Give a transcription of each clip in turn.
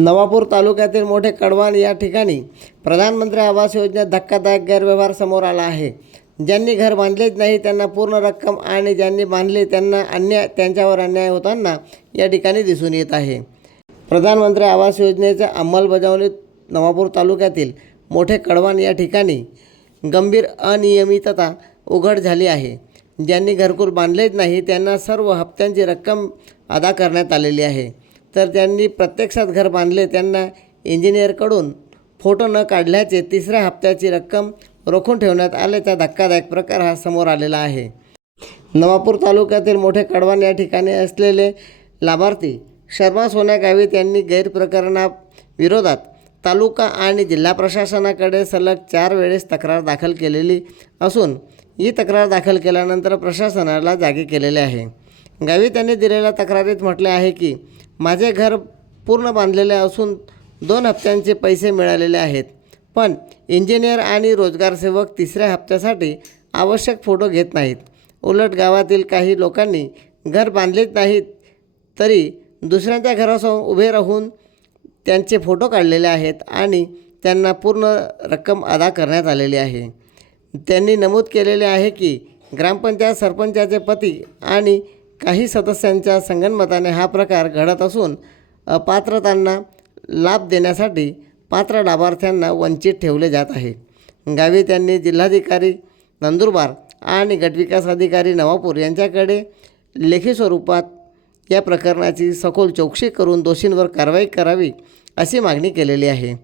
नवापूर तालुक्यातील मोठे कडवान या ठिकाणी प्रधानमंत्री आवास योजनेत धक्कादायक गैरव्यवहार समोर आला आहे. ज्यांनी घर बांधलेच नाही त्यांना पूर्ण रक्कम आणि ज्यांनी बांधले त्यांना अन्याय त्यांच्यावर अन्याय होताना या ठिकाणी दिसून येत आहे. प्रधानमंत्री आवास योजनेच्या अंमलबजावणीत नवापूर तालुक्यातील मोठे कडवान या ठिकाणी गंभीर अनियमितता उघड झाली आहे. ज्यांनी घरकुल बांधलेच नाही त्यांना सर्व हप्त्यांची रक्कम अदा करण्यात आलेली आहे. तर ज्यांनी प्रत्यक्षात घर बांधले. त्यांना इंजिनियरकडून फोटो न काढल्याचे तिसऱ्या हप्त्याची रक्कम रोखून ठेवण्यात आल्याचा धक्कादायक प्रकार हा समोर आलेला आहे. नवापूर तालुक्यातील मोठे कडवान या ठिकाणी असलेले लाभार्थी शर्मा सोन्या गावित यांनी गैरप्रकरणाविरोधात तालुका आणि जिल्हा प्रशासनाकडे सलग चार वेळेस तक्रार दाखल केलेली असून ही तक्रार दाखल केल्यानंतर प्रशासनाला जागे केलेले आहे. गावी त्यांनी दिलेल्या तक्रारीत म्हटले आहे की माझे घर पूर्ण बांधलेले असून दोन हप्त्यांचे पैसे मिळालेले आहेत. पण इंजिनियर आणि रोजगार सेवक तिसऱ्या हप्त्यासाठी आवश्यक फोटो घेत नाहीत. उलट गावातील काही लोकांनी घर बांधलेच नाहीत तरी दुसऱ्यांच्या घरासमोर उभे राहून त्यांचे फोटो काढलेले आहेत आणि त्यांना पूर्ण रक्कम अदा करण्यात आलेली आहे. त्यांनी नमूद केलेले आहे की ग्रामपंचायत सरपंचाचे पती आणि काही सदस्यांच्या संगनमताने हा प्रकार घडत असून अपात्रतांना लाभ देण्यासाठी पात्र लाभार्थ्यांना वंचित ठेवले जात आहे. गावी त्यांनी जिल्हाधिकारी नंदुरबार आणि गटविकास अधिकारी नवापूर यांच्याकडे लेखी स्वरूपात या प्रकरणाची सखोल चौकशी करून दोषींवर कारवाई करावी अशी मागणी केलेली आहे.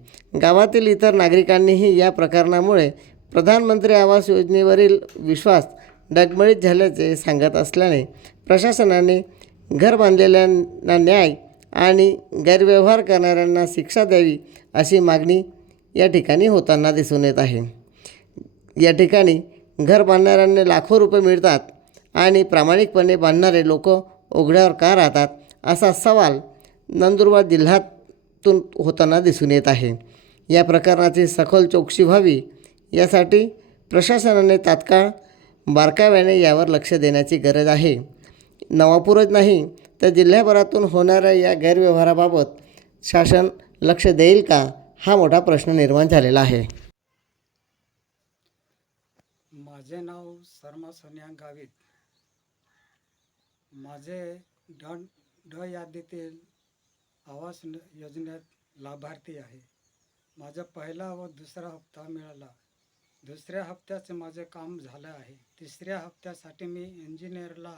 गावातील इतर नागरिकांनीही या प्रकरणामुळे प्रधानमंत्री आवास योजनेवरील विश्वास डगमळीत झाल्याचे सांगत असल्याने प्रशासनाने घर बांधलेल्यांना न्याय आणि गैरव्यवहार करणाऱ्यांना शिक्षा द्यावी अशी मागणी या ठिकाणी होताना दिसून येत आहे. या ठिकाणी घर बांधणाऱ्यांना लाखो रुपये मिळतात आणि प्रामाणिकपणे बांधणारे लोक उघड्यावर का राहतात असा सवाल नंदुरबार जिल्ह्यातून होताना दिसून येत आहे. या प्रकरणाची सखोल चौकशी व्हावी यासाठी प्रशासनाने तात्काळ बारकाव्याने यावर लक्ष देण्याची गरज आहे. नवापूरच नाही तर जिल्ह्याभरातून होणाऱ्या या गैरव्यवहाराबाबत शासन लक्ष देईल का? हा मोठा प्रश्न निर्माण झालेला आहे. माझे नाव शर्मा सोनिया गावित. माझे ड ड यादीतील आवास योजनेत लाभार्थी आहे. माझा पहिला व दुसरा हप्ता मिळाला. दुसऱ्या हप्त्याचं माझे काम झालं आहे. तिसऱ्या हप्त्यासाठी मी इंजिनियरला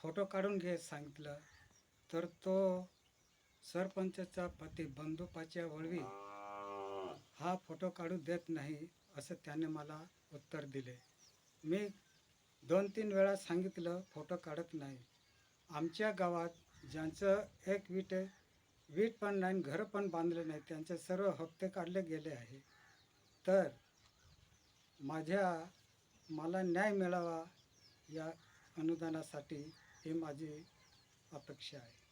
फोटो काढून घे सांगितलं. तर तो सरपंचचा पती बंदुपाच्या वळवी हा फोटो काढू देत नाही असं त्याने मला उत्तर दिले. मी दोन तीन वेळा सांगितलं फोटो काढत नाही. आमच्या गावात ज्यांचं एक वीट वीट पण नाही घरं पण बांधले नाही त्यांचे सर्व हप्ते काढले गेले आहे. तर माझ्या मला न्याय मिळावा या अनुदानासाठी ही माझी अपेक्षा आहे.